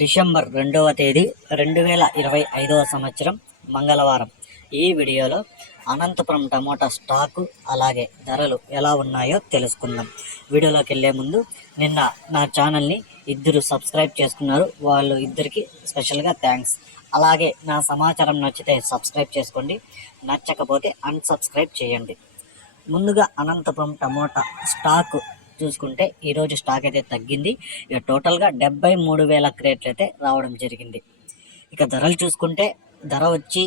December రెండవ తేదీ రెండు వేల ఇరవై ఐదవ సంవత్సరం మంగళవారం. ఈ వీడియోలో అనంతపురం టమోటా స్టాకు అలాగే ధరలు ఎలా ఉన్నాయో తెలుసుకుందాం. వీడియోలోకి వెళ్ళే ముందు నిన్న నా ఛానల్ని ఇద్దరు సబ్స్క్రైబ్ చేసుకున్నారు. వాళ్ళు ఇద్దరికి స్పెషల్గా థ్యాంక్స్. అలాగే నా సమాచారం నచ్చితే సబ్స్క్రైబ్ చేసుకోండి. నచ్చకపోతే అన్సబ్స్క్రైబ్ చేయండి. ముందుగా అనంతపురం టమోటా స్టాకు చూసుకుంటే ఈరోజు స్టాక్ అయితే తగ్గింది. ఇక టోటల్గా డెబ్బై మూడు వేల క్రేట్లు అయితే రావడం జరిగింది. ఇక ధరలు చూసుకుంటే ధర వచ్చి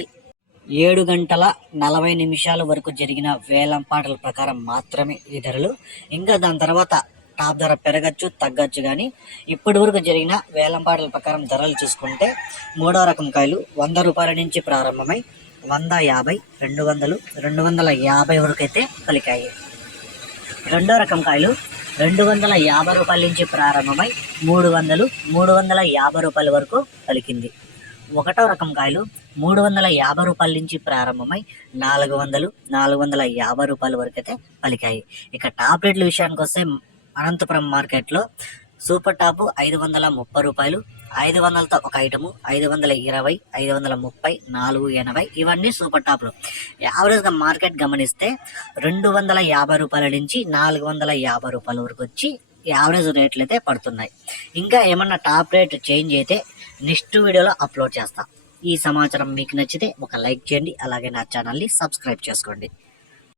ఏడు గంటల నలభై నిమిషాల వరకు జరిగిన వేలం పాటల ప్రకారం మాత్రమే ఈ ధరలు. ఇంకా దాని తర్వాత టాప్ ధర పెరగచ్చు తగ్గచ్చు కానీ ఇప్పటి వరకు జరిగిన వేలం పాటల ప్రకారం ధరలు చూసుకుంటే మూడో రకం కాయలు వంద రూపాయల నుంచి ప్రారంభమై వంద యాభై రెండు వందలు రెండు వందల యాభై వరకు అయితే పలికాయి. రెండో రకం కాయలు రెండు వందల యాభై రూపాయల నుంచి ప్రారంభమై మూడు వందలు మూడు వందల యాభై రూపాయల వరకు పలికింది. ఒకటో రకం కాయలు మూడు వందల యాభై రూపాయల నుంచి ప్రారంభమై నాలుగు వందలు నాలుగు వందల యాభై రూపాయల వరకు అయితే పలికాయి. ఇక టాప్ రేట్ల విషయానికి వస్తే అనంతపురం మార్కెట్లో సూపర్ టాప్ ఐదు వందల ముప్పై రూపాయలు ఐదు వందలతో ఒక ఐటము ఐదు వందల ఇరవై ఐదు వందల ముప్పై నాలుగు ఎనభై ఇవన్నీ సూపర్ టాప్లు. యావరేజ్గా మార్కెట్ గమనిస్తే రెండు వందల యాభై రూపాయల నుంచి నాలుగు వందల యాభై రూపాయల వరకు వచ్చి యావరేజ్ రేట్లు అయితే పడుతున్నాయి. ఇంకా ఏమన్నా టాప్ రేట్ చేంజ్ అయితే నెక్స్ట్ వీడియోలో అప్లోడ్ చేస్తా. ఈ సమాచారం మీకు నచ్చితే ఒక లైక్ చేయండి అలాగే నా ఛానల్ని సబ్స్క్రైబ్ చేసుకోండి.